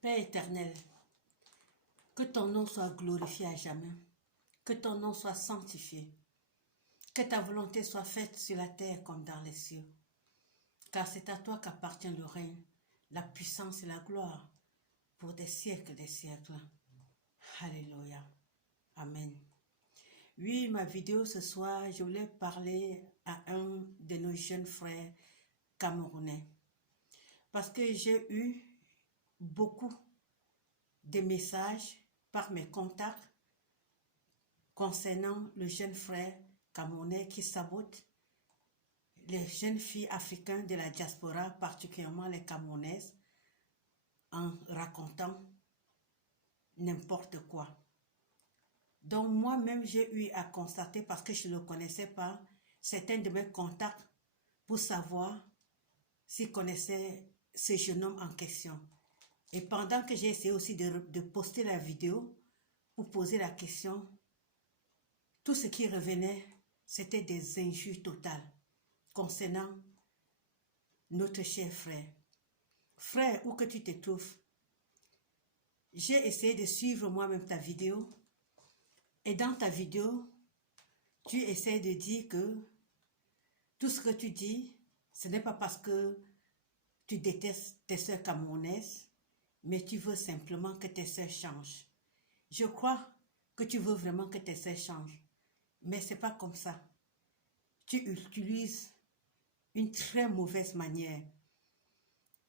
Père éternel, que ton nom soit glorifié à jamais, que ton nom soit sanctifié, que ta volonté soit faite sur la terre comme dans les cieux. Car c'est à toi qu'appartient le règne, la puissance et la gloire pour des siècles des siècles. Alléluia. Amen. Oui, ma vidéo ce soir, je voulais parler à un de nos jeunes frères camerounais. Parce que j'ai eu beaucoup de messages par mes contacts concernant le jeune frère camerounais qui sabote les jeunes filles africaines de la diaspora, particulièrement les Camerounaises, en racontant n'importe quoi. Donc moi-même, j'ai eu à constater, parce que je ne le connaissais pas, certains de mes contacts pour savoir s'ils connaissaient ce jeune homme en question. Et pendant que j'ai essayé aussi de poster la vidéo pour poser la question, tout ce qui revenait, c'était des injures totales concernant notre cher frère. Frère, où que tu te trouves, j'ai essayé de suivre moi-même ta vidéo. Et dans ta vidéo, tu essaies de dire que tout ce que tu dis, ce n'est pas parce que tu détestes tes sœurs camerounaises, mais tu veux simplement que tes sœurs changent. Je crois que tu veux vraiment que tes sœurs changent, mais ce n'est pas comme ça. Tu utilises une très mauvaise manière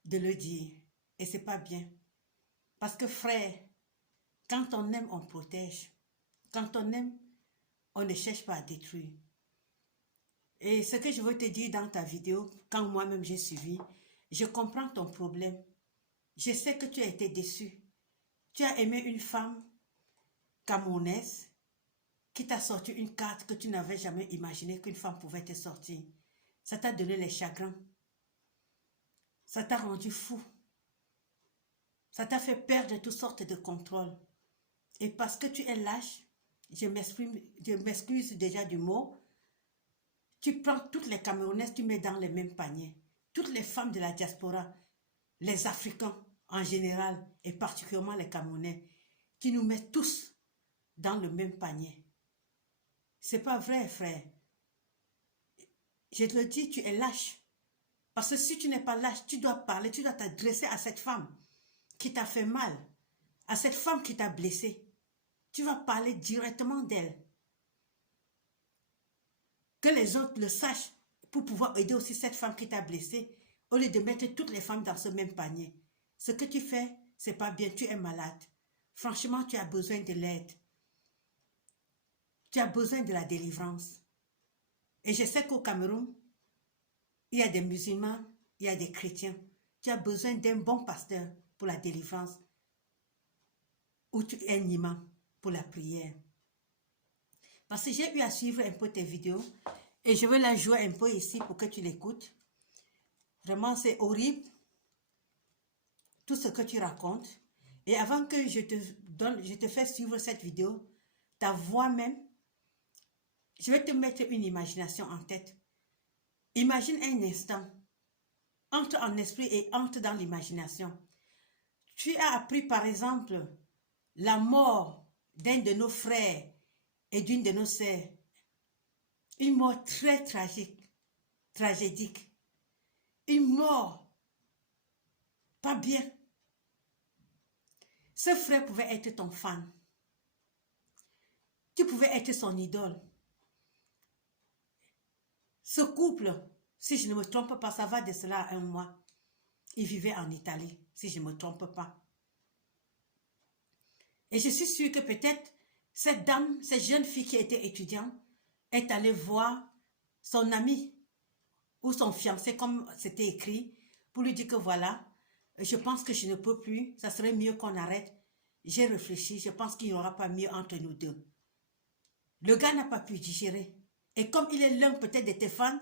de le dire, et ce n'est pas bien. Parce que frère, quand on aime, on protège. Quand on aime, on ne cherche pas à détruire. Et ce que je veux te dire dans ta vidéo, quand moi-même j'ai suivi, je comprends ton problème. Je sais que tu as été déçu. Tu as aimé une femme camerounaise qui t'a sorti une carte que tu n'avais jamais imaginé qu'une femme pouvait te sortir. Ça t'a donné les chagrins. Ça t'a rendu fou. Ça t'a fait perdre toutes sortes de contrôle. Et parce que tu es lâche, je m'excuse déjà du mot, tu prends toutes les Camerounaises, tu mets dans le même panier. Toutes les femmes de la diaspora, les Africains en général, et particulièrement les Camerounais, tu nous mets tous dans le même panier. C'est pas vrai, frère. Je te le dis, tu es lâche. Parce que si tu n'es pas lâche, tu dois parler, tu dois t'adresser à cette femme qui t'a fait mal, à cette femme qui t'a blessé. Tu vas parler directement d'elle. Que les autres le sachent pour pouvoir aider aussi cette femme qui t'a blessé, au lieu de mettre toutes les femmes dans ce même panier. Ce que tu fais, c'est pas bien, tu es malade. Franchement, tu as besoin de l'aide. Tu as besoin de la délivrance. Et je sais qu'au Cameroun, il y a des musulmans, il y a des chrétiens. Tu as besoin d'un bon pasteur pour la délivrance. Ou tu es un imam pour la prière. Parce que j'ai eu à suivre un peu tes vidéos. Et je vais la jouer un peu ici pour que tu l'écoutes. Vraiment, c'est horrible. Tout ce que tu racontes. Et avant que je te fais suivre cette vidéo, ta voix même, je vais te mettre une imagination en tête. Imagine un instant. Entre en esprit et entre dans l'imagination. Tu as appris par exemple la mort d'un de nos frères et d'une de nos sœurs. Une mort très tragique, tragédique. Une mort pas bien. Ce frère pouvait être ton fan. Tu pouvais être son idole. Ce couple, si je ne me trompe pas, ça va de cela à un mois. Il vivait en Italie, si je ne me trompe pas. Et je suis sûre que peut-être cette dame, cette jeune fille qui était étudiante, est allée voir son ami ou son fiancé, comme c'était écrit, pour lui dire que voilà, je pense que je ne peux plus, ça serait mieux qu'on arrête. J'ai réfléchi, je pense qu'il n'y aura pas mieux entre nous deux. Le gars n'a pas pu digérer. Et comme il est l'un peut-être de tes fans,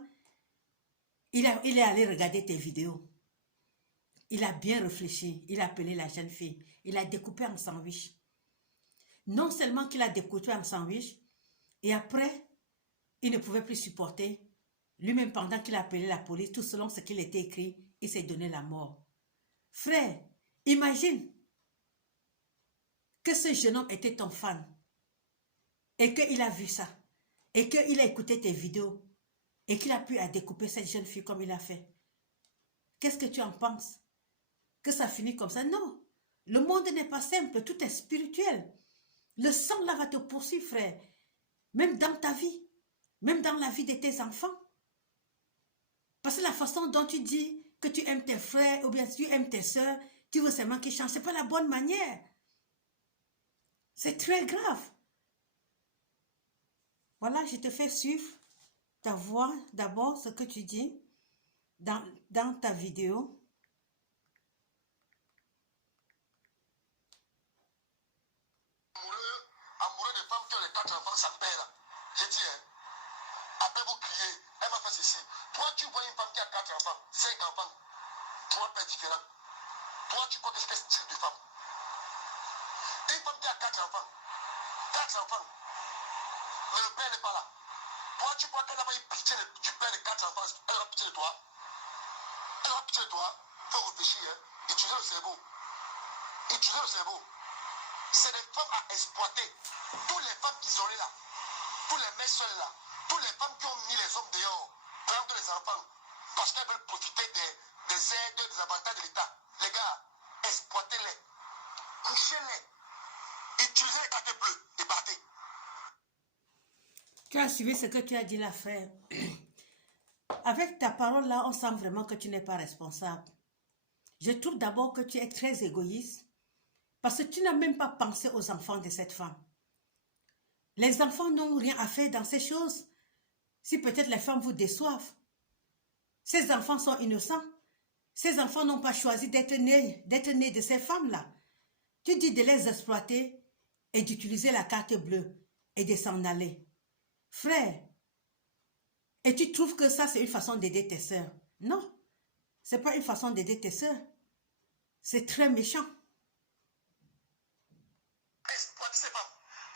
il est allé regarder tes vidéos. Il a bien réfléchi, il a appelé la jeune fille, il a découpé en sandwich. Non seulement qu'il a découpé en sandwich, et après, il ne pouvait plus supporter. Lui-même, pendant qu'il a appelé la police, tout selon ce qu'il était écrit, il s'est donné la mort. Frère, imagine, que ce jeune homme était ton fan et qu'il a vu ça et qu'il a écouté tes vidéos et qu'il a pu découper cette jeune fille comme il a fait, qu'est-ce que tu en penses? Que ça finit comme ça? Non. Le monde n'est pas simple, tout est spirituel. Le sang là va te poursuivre, frère. Même dans ta vie, même dans la vie de tes enfants. Parce que la façon dont tu dis que tu aimes tes frères ou bien tu aimes tes soeurs, tu veux seulement qu'ils changent, ce n'est pas la bonne manière. C'est très grave. Voilà, je te fais suivre ta voix, d'abord ce que tu dis dans ta vidéo. Amoureux des femmes qui ont les 4 enfants, ça me perd là. J'ai dit, hein, après vous criez, elle m'a fait ceci. Toi, tu vois une femme qui a 4 enfants, 5 enfants, 3 pères différents. Toi, tu connais quel style de femme? Une femme qui a 4 enfants, 4 enfants, mais le père n'est pas là. Toi, tu crois qu'elle n'a pas eu pitié du père de 4 enfants, elle aura pitié de toi? Elle aura pitié de toi? Il faut réfléchir, hein. Utiliser le cerveau. Utiliser le cerveau. C'est des femmes à exploiter. Toutes les femmes isolées là, tous les mères seules là, toutes les femmes qui ont mis les hommes dehors, prendre les enfants, parce qu'elles veulent profiter des aides, des avantages de l'État. Les gars, exploitez-les, couchez-les, utilisez les cartes bleues et partez. Tu as suivi ce que tu as dit là, frère. Avec ta parole là, on sent vraiment que tu n'es pas responsable. Je trouve d'abord que tu es très égoïste parce que tu n'as même pas pensé aux enfants de cette femme. Les enfants n'ont rien à faire dans ces choses. Si peut-être les femmes vous déçoivent. Ces enfants sont innocents. Ces enfants n'ont pas choisi d'être nés de ces femmes-là. Tu dis de les exploiter et d'utiliser la carte bleue et de s'en aller. Frère, et tu trouves que ça c'est une façon d'aider tes sœurs? Non, ce n'est pas une façon d'aider tes sœurs. C'est très méchant. Exploite ces femmes.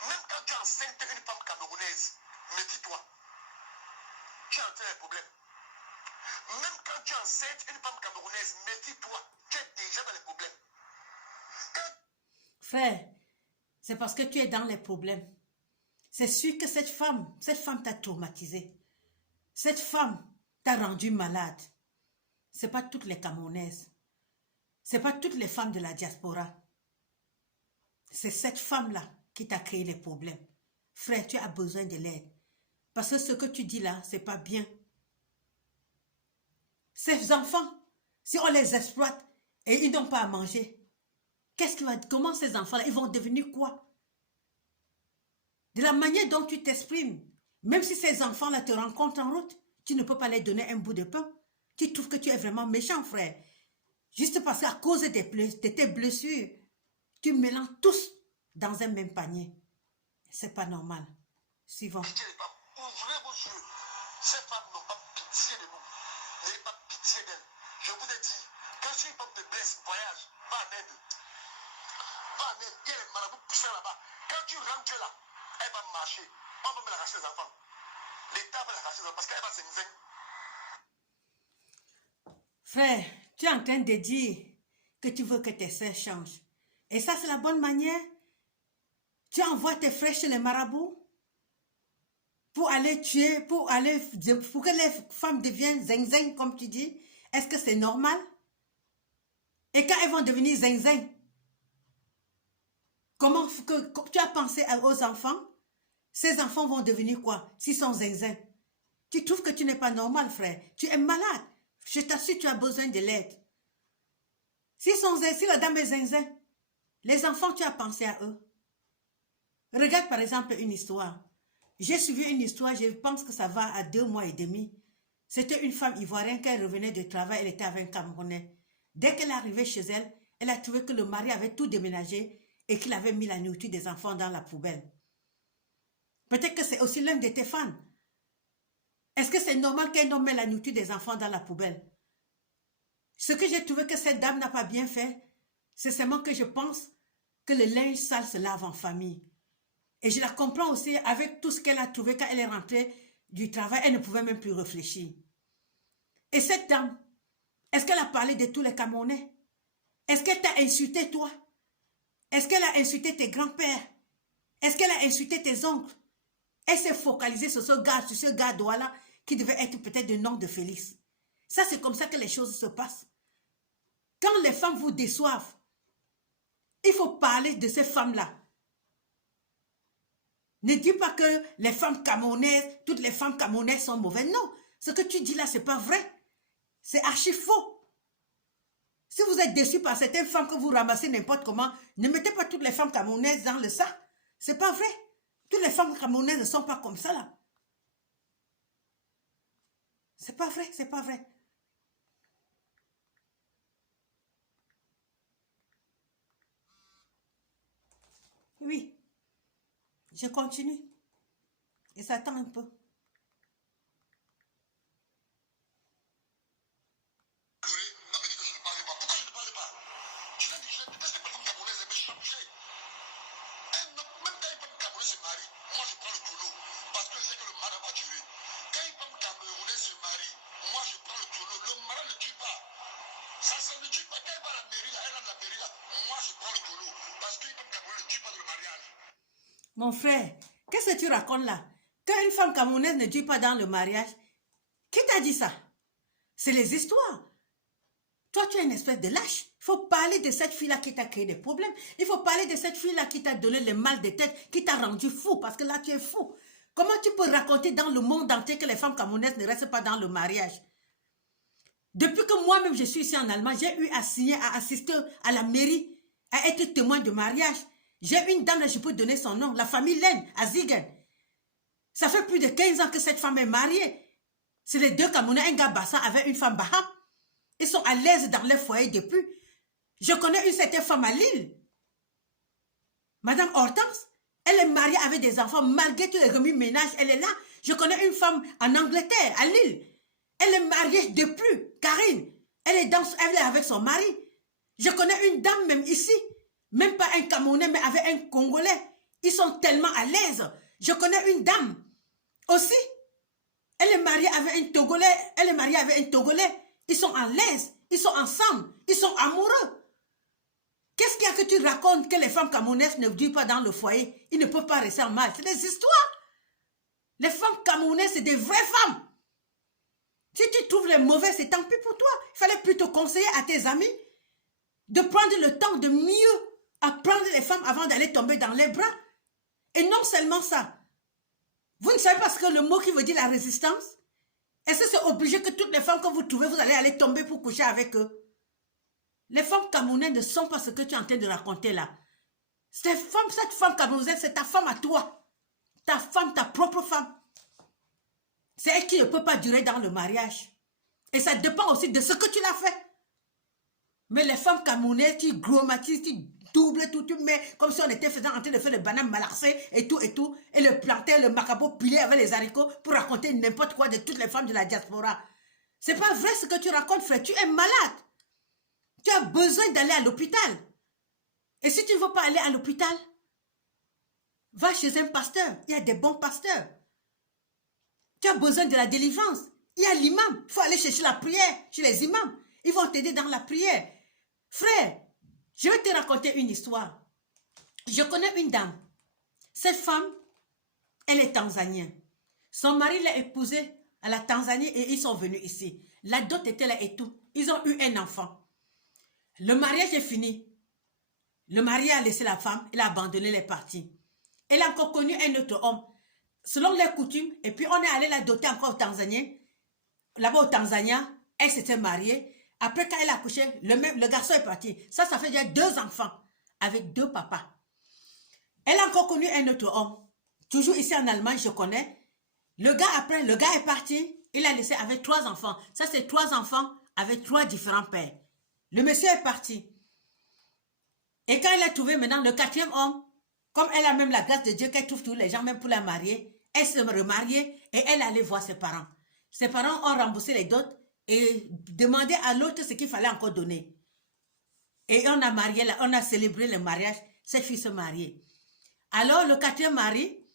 Même quand tu es enceinte d'une femme camerounaise, méfie-toi. Tu as un problème. Même quand tu es enceinte d'une femme camerounaise, méfie-toi. Tu es déjà dans les problèmes. Frère, c'est parce que tu es dans les problèmes. C'est sûr que cette femme t'a traumatisé. Cette femme t'a rendu malade. Ce n'est pas toutes les Camerounaises. Ce n'est pas toutes les femmes de la diaspora. C'est cette femme-là qui t'a créé les problèmes. Frère, tu as besoin de l'aide. Parce que ce que tu dis là, ce n'est pas bien. Ces enfants, si on les exploite et ils n'ont pas à manger, comment ces enfants-là, ils vont devenir quoi? De la manière dont tu t'exprimes, même si ces enfants-là te rencontrent en route, tu ne peux pas les donner un bout de pain. Tu trouves que tu es vraiment méchant, frère. Juste parce qu'à cause de tes blessures, tu mélanges tous dans un même panier. C'est pas normal. Suivant. Pitié des femmes. Ouvrez vos yeux. Ces femmes n'ont pas pitié de nous. N'ayez pas pitié d'elles. Je vous ai dit que si une femme te blesse, voyage, va en Inde. Va en Inde. Il y a les marabouts poussés là-bas. Quand tu rentres là, elle va marcher. On va me l'arracher les enfants. L'État va l'arracher les enfants parce qu'elle va s'émiser. Frère, tu es en train de dire que tu veux que tes sœurs changent. Et ça, c'est la bonne manière. Tu envoies tes frères chez les marabouts pour aller tuer, pour que les femmes deviennent zing-zing, comme tu dis. Est-ce que c'est normal? Et quand elles vont devenir zing-zing, comment tu as pensé aux enfants? Ces enfants vont devenir quoi s'ils sont zing-zing? Tu trouves que tu n'es pas normal, frère. Tu es malade. Je t'assure, tu as besoin de l'aide. Si la dame est zing-zing, les enfants, tu as pensé à eux. Regarde par exemple une histoire. J'ai suivi une histoire, je pense que ça va à 2 mois et demi. C'était une femme ivoirienne qui revenait de travail, elle était avec un Camerounais. Dès qu'elle est arrivée chez elle, elle a trouvé que le mari avait tout déménagé et qu'il avait mis la nourriture des enfants dans la poubelle. Peut-être que c'est aussi l'un de tes fans. Est-ce que c'est normal qu'un homme mette la nourriture des enfants dans la poubelle? Ce que j'ai trouvé que cette dame n'a pas bien fait, c'est seulement que je pense que le linge sale se lave en famille. Et je la comprends aussi avec tout ce qu'elle a trouvé quand elle est rentrée du travail, elle ne pouvait même plus réfléchir. Et cette dame, est-ce qu'elle a parlé de tous les Camerounais? Est-ce qu'elle t'a insulté, toi? Est-ce qu'elle a insulté tes grands-pères? Est-ce qu'elle a insulté tes oncles? Elle s'est focalisée sur ce gars Douala qui devait être peut-être le nom de Félix. Ça, c'est comme ça que les choses se passent. Quand les femmes vous déçoivent, il faut parler de ces femmes-là. Ne dis pas que les femmes camerounaises, toutes les femmes camerounaises sont mauvaises. Non, ce que tu dis là, c'est pas vrai. C'est archi faux. Si vous êtes déçu par certaines femmes que vous ramassez n'importe comment, ne mettez pas toutes les femmes camerounaises dans le sac. C'est pas vrai. Toutes les femmes camerounaises ne sont pas comme ça là. C'est pas vrai, c'est pas vrai. Oui, je continue. Et ça attend un peu. Mon frère, qu'est-ce que tu racontes là? Quand une femme camerounaise ne dure pas dans le mariage, qui t'a dit ça? C'est les histoires. Toi, tu es une espèce de lâche. Il faut parler de cette fille-là qui t'a créé des problèmes. Il faut parler de cette fille-là qui t'a donné le mal de tête, qui t'a rendu fou, parce que là, tu es fou. Comment tu peux raconter dans le monde entier que les femmes camerounaises ne restent pas dans le mariage? Depuis que moi-même, je suis ici en Allemagne, j'ai eu à signer, à assister à la mairie, à être témoin de mariage. J'ai une dame, là, je peux donner son nom, la famille Len, à Ziegen. Ça fait plus de 15 ans que cette femme est mariée. C'est les deux Camerounais, un gars Bassa avec une femme Baham. Ils sont à l'aise dans leur foyer depuis. Je connais une certaine femme à Lille. Madame Hortense, elle est mariée avec des enfants, malgré tous les remue-ménages, elle est là. Je connais une femme en Angleterre, à Lille. Elle est mariée depuis, Karine. Elle est avec son mari. Je connais une dame même ici. Même pas un Camerounais, mais avec un Congolais. Ils sont tellement à l'aise. Je connais une dame aussi. Elle est mariée avec un Togolais. Elle est mariée avec un Togolais. Ils sont à l'aise. Ils sont ensemble. Ils sont amoureux. Qu'est-ce qu'il y a que tu racontes que les femmes camerounaises ne durent pas dans le foyer? Ils ne peuvent pas rester en mal. C'est des histoires. Les femmes camerounaises, c'est des vraies femmes. Si tu trouves les mauvais, c'est tant pis pour toi. Il fallait plutôt conseiller à tes amis de prendre le temps de mieux apprendre les femmes avant d'aller tomber dans les bras. Et non seulement ça. Vous ne savez pas ce que le mot qui veut dire la résistance? Est-ce que c'est obligé que toutes les femmes que vous trouvez, vous allez aller tomber pour coucher avec eux? Les femmes camerounaises ne sont pas ce que tu es en train de raconter là. Cette femme camerounaise, c'est ta femme à toi. Ta femme, ta propre femme. C'est elle qui ne peut pas durer dans le mariage. Et ça dépend aussi de ce que tu l'as fait. Mais les femmes camerounaises, tu chromatises, tu doubles tout, tu mets comme si on était en train de faire le banane malaxé et tout, et le plantain, le macabo pilé avec les haricots pour raconter n'importe quoi de toutes les femmes de la diaspora. C'est pas vrai ce que tu racontes, frère. Tu es malade. Tu as besoin d'aller à l'hôpital. Et si tu ne veux pas aller à l'hôpital, va chez un pasteur. Il y a des bons pasteurs. Tu as besoin de la délivrance. Il y a l'imam. Il faut aller chercher la prière chez les imams. Ils vont t'aider dans la prière. Frère, je vais te raconter une histoire. Je connais une dame. Cette femme, elle est tanzanienne. Son mari l'a épousée à la Tanzanie et ils sont venus ici. La dot était là et tout. Ils ont eu un enfant. Le mariage est fini. Le mari a laissé la femme, il a abandonné les parties. Elle a encore connu un autre homme. Selon les coutumes, et puis on est allé la doter encore au Tanzanien. Là-bas au Tanzania, elle s'était mariée. Après, quand elle a accouché, le garçon est parti. Ça fait déjà 2 enfants avec 2 papas. Elle a encore connu un autre homme. Toujours ici en Allemagne, je connais. Le gars est parti. Il a laissé avec 3 enfants. Ça, c'est 3 enfants avec 3 différents pères. Le monsieur est parti. Et quand elle a trouvé maintenant le 4e homme, comme elle a même la grâce de Dieu qu'elle trouve tous les gens, même pour la marier, elle se remariait et elle allait voir ses parents. Ses parents ont remboursé les dots et demandé à l'autre ce qu'il fallait encore donner. Et on a célébré le mariage. Ses filles se mariaient. Alors, le 4e mari,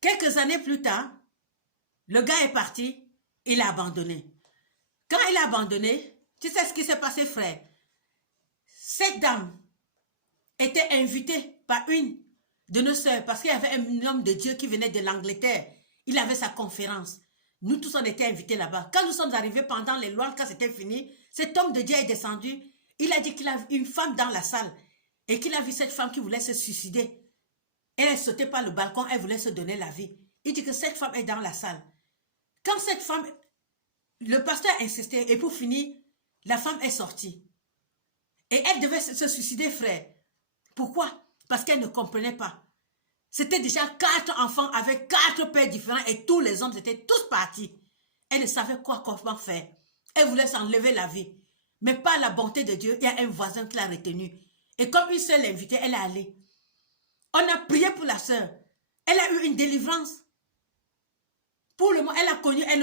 quelques années plus tard, le gars est parti, il a abandonné. Quand il a abandonné, tu sais ce qui s'est passé, frère? Cette dame était invité par une de nos sœurs parce qu'il y avait un homme de Dieu qui venait de l'Angleterre. Il avait sa conférence. Nous tous, on était invités là-bas. Quand nous sommes arrivés pendant les lois, quand c'était fini, cet homme de Dieu est descendu. Il a dit qu'il a vu une femme dans la salle et qu'il a vu cette femme qui voulait se suicider. Elle sautait par le balcon, elle voulait se donner la vie. Il dit que cette femme est dans la salle. Quand cette femme, le pasteur a insisté et pour finir, la femme est sortie. Et elle devait se suicider, frère. Pourquoi? Parce qu'elle ne comprenait pas. C'était déjà 4 enfants avec 4 pères différents et tous les hommes étaient tous partis. Elle ne savait comment faire. Elle voulait s'enlever la vie. Mais par la bonté de Dieu, il y a un voisin qui l'a retenue. Et comme une seule invitée, elle est allée. On a prié pour la sœur. Elle a eu une délivrance. Pour le moment, elle a connu un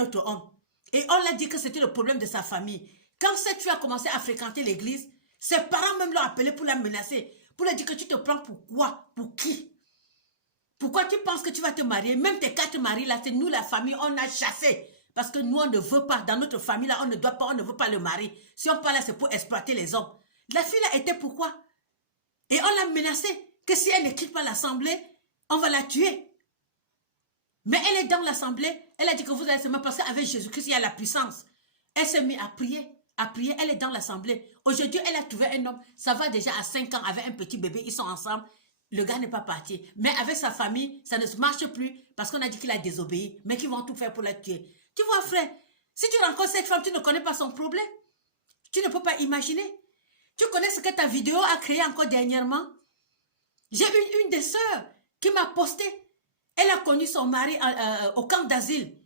autre homme. Et on l'a dit que c'était le problème de sa famille. Quand cette fille a commencé à fréquenter l'église, ses parents même l'ont appelée pour la menacer. Pour lui dire que tu te prends pour quoi? Pour qui? Pourquoi tu penses que tu vas te marier? Même tes 4 maris là, c'est nous la famille, on a chassé. Parce que nous, on ne veut pas. Dans notre famille là, on ne doit pas, on ne veut pas le mari. Si on parle là, c'est pour exploiter les hommes. La fille là était pourquoi? Et on l'a menacée que si elle ne quitte pas l'assemblée, on va la tuer. Mais elle est dans l'assemblée. Elle a dit que vous allez seulement parce qu'avec Jésus-Christ, il y a la puissance. Elle s'est mise à prier. Elle est dans l'assemblée. Aujourd'hui, elle a trouvé un homme. Ça va déjà à 5 ans avec un petit bébé. Ils sont ensemble. Le gars n'est pas parti. Mais avec sa famille, ça ne marche plus parce qu'on a dit qu'il a désobéi. Mais qu'ils vont tout faire pour la tuer. Tu vois, frère, si tu rencontres cette femme, tu ne connais pas son problème. Tu ne peux pas imaginer. Tu connais ce que ta vidéo a créé encore dernièrement? J'ai une des sœurs qui m'a posté. Elle a connu son mari au camp d'asile.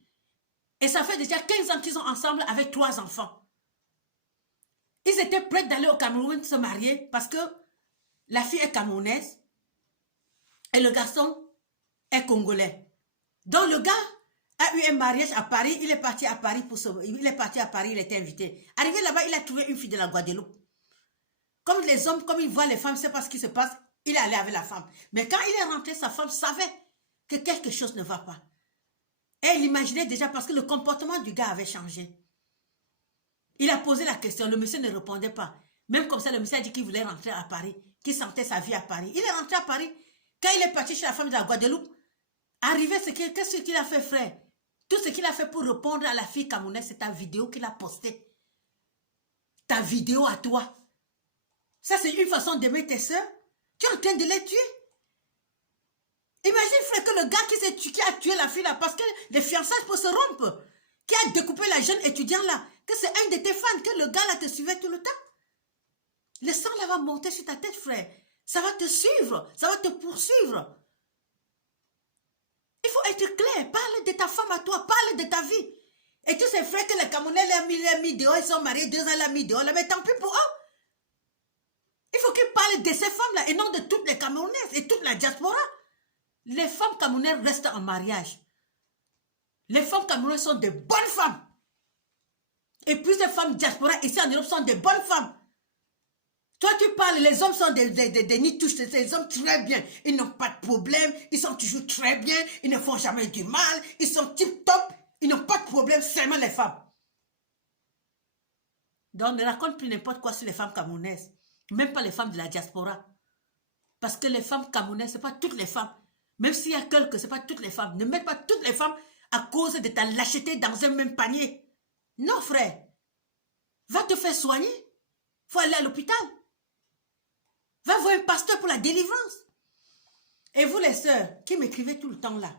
Et ça fait déjà 15 ans qu'ils sont ensemble avec 3 enfants. Ils étaient prêts d'aller au Cameroun se marier parce que la fille est camerounaise et le garçon est congolais. Donc le gars a eu un mariage à Paris. Il est parti à Paris il était invité. Arrivé là-bas, il a trouvé une fille de la Guadeloupe. Comme les hommes, comme ils voient les femmes, c'est pas ce qui se passe. Il est allé avec la femme. Mais quand il est rentré, sa femme savait que quelque chose ne va pas. Et elle imaginait déjà parce que le comportement du gars avait changé. Il a posé la question, le monsieur ne répondait pas. Même comme ça, le monsieur a dit qu'il voulait rentrer à Paris, qu'il sentait sa vie à Paris. Il est rentré à Paris. Quand il est parti chez la femme de la Guadeloupe, arrivé, qu'est-ce qu'il a fait, frère? Tout ce qu'il a fait pour répondre à la fille camerounaise, c'est ta vidéo qu'il a postée. Ta vidéo à toi. Ça, c'est une façon d'aimer tes soeurs. Tu es en train de les tuer. Imagine, frère, que le gars qui a tué la fille là, parce que les fiançailles pour se rompre, qui a découpé la jeune étudiante là, que c'est un de tes fans, que le gars là te suivait tout le temps. Le sang là va monter sur ta tête, frère. Ça va te suivre, ça va te poursuivre. Il faut être clair, parle de ta femme à toi, parle de ta vie. Et tu sais, frère, que les Camerounais l'ont mis dehors, ils sont mariés, 2 ans, l'ont mis dehors, mais tant pis pour eux. Il faut qu'ils parlent de ces femmes-là et non de toutes les Camerounaises et toute la diaspora. Les femmes camerounaises restent en mariage. Les femmes camerounaises sont de bonnes femmes. Et plus de femmes diaspora ici en Europe sont de bonnes femmes. Toi, tu parles, les hommes sont des nitouches, ces hommes très bien. Ils n'ont pas de problème, ils sont toujours très bien, ils ne font jamais du mal, ils sont tip-top, ils n'ont pas de problème, seulement les femmes. Donc, ne raconte plus n'importe quoi sur les femmes camerounaises. Même pas les femmes de la diaspora. Parce que les femmes camerounaises, ce n'est pas toutes les femmes. Même s'il y a quelques, ce n'est pas toutes les femmes. Ne mets pas toutes les femmes à cause de ta lâcheté dans un même panier. Non, frère. Va te faire soigner. Il faut aller à l'hôpital. Va voir un pasteur pour la délivrance. Et vous les sœurs qui m'écrivez tout le temps là.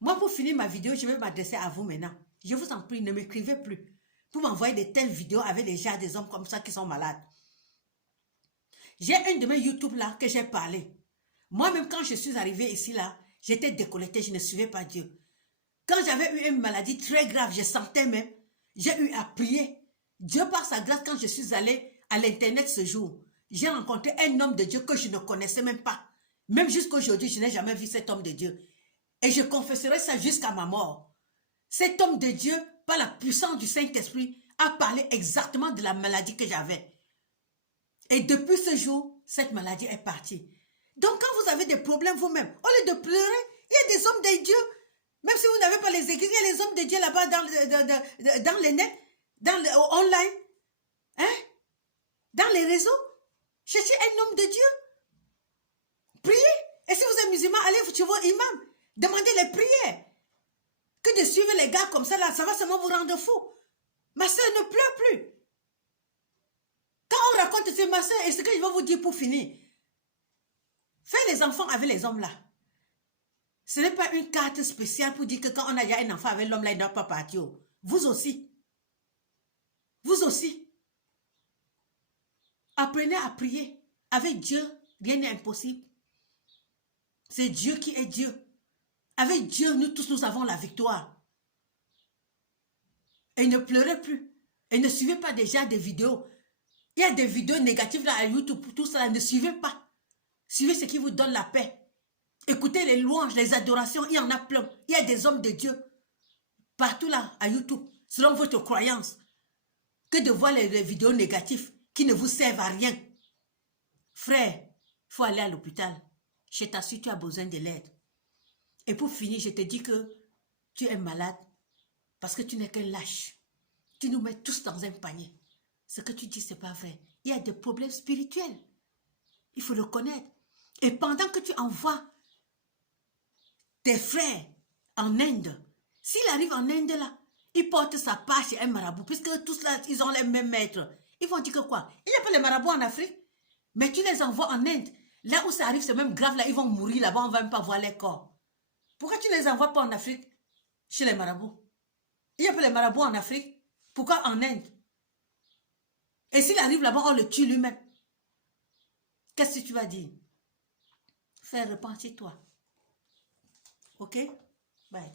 Moi, pour finir ma vidéo, je vais m'adresser à vous maintenant. Je vous en prie, ne m'écrivez plus. Pour m'envoyer de telles vidéos avec des hommes comme ça qui sont malades. J'ai un de mes YouTube là que j'ai parlé. Moi-même, quand je suis arrivée ici là, j'étais décolletée, je ne suivais pas Dieu. Quand j'avais eu une maladie très grave, je sentais même, j'ai eu à prier. Dieu, par sa grâce, quand je suis allée à l'internet ce jour, j'ai rencontré un homme de Dieu que je ne connaissais même pas. Même jusqu'à aujourd'hui, je n'ai jamais vu cet homme de Dieu. Et je confesserai ça jusqu'à ma mort. Cet homme de Dieu, par la puissance du Saint-Esprit, a parlé exactement de la maladie que j'avais. Et depuis ce jour, cette maladie est partie. Donc quand vous avez des problèmes vous-même, au lieu de pleurer, il y a des hommes de Dieu. Même si vous n'avez pas les églises, il y a les hommes de Dieu là-bas dans les nets, online, hein? Dans les réseaux. Cherchez un homme de Dieu. Priez. Et si vous êtes musulman, allez chez vos imams. Demandez les prières. Que de suivre les gars comme ça, là, ça va seulement vous rendre fou. Ma soeur, ne pleure plus. Quand on raconte c'est ma soeur, et ce que je vais vous dire pour finir, faites les enfants avec les hommes là. Ce n'est pas une carte spéciale pour dire que quand on a déjà un enfant avec l'homme là, il ne doit pas partir. Vous aussi. Vous aussi. Apprenez à prier. Avec Dieu, rien n'est impossible. C'est Dieu qui est Dieu. Avec Dieu, nous tous, nous avons la victoire. Et ne pleurez plus. Et ne suivez pas déjà des vidéos. Il y a des vidéos négatives là à YouTube pour tout ça. Ne suivez pas. Suivez ce qui vous donne la paix. Écoutez les louanges, les adorations. Il y en a plein. Il y a des hommes de Dieu. Partout là, à YouTube. Selon votre croyance. Que de voir les vidéos négatives qui ne vous servent à rien. Frère, il faut aller à l'hôpital. Je t'assure, tu as besoin de l'aide. Et pour finir, je te dis que tu es malade parce que tu n'es qu'un lâche. Tu nous mets tous dans un panier. Ce que tu dis, ce n'est pas vrai. Il y a des problèmes spirituels. Il faut le connaître. Et pendant que tu envoies tes frères en Inde, s'il arrive en Inde là, il porte sa part chez un marabout, puisque tous là, ils ont les mêmes maîtres. Ils vont dire que quoi? Il n'y a pas les marabouts en Afrique. Mais tu les envoies en Inde. Là où ça arrive, c'est même grave, là, ils vont mourir là-bas, on ne va même pas voir les corps. Pourquoi tu ne les envoies pas en Afrique, chez les marabouts? Il n'y a pas les marabouts en Afrique. Pourquoi en Inde? Et s'il arrive là-bas, on le tue lui-même. Qu'est-ce que tu vas dire? Fais repentir toi. Ok? Bye.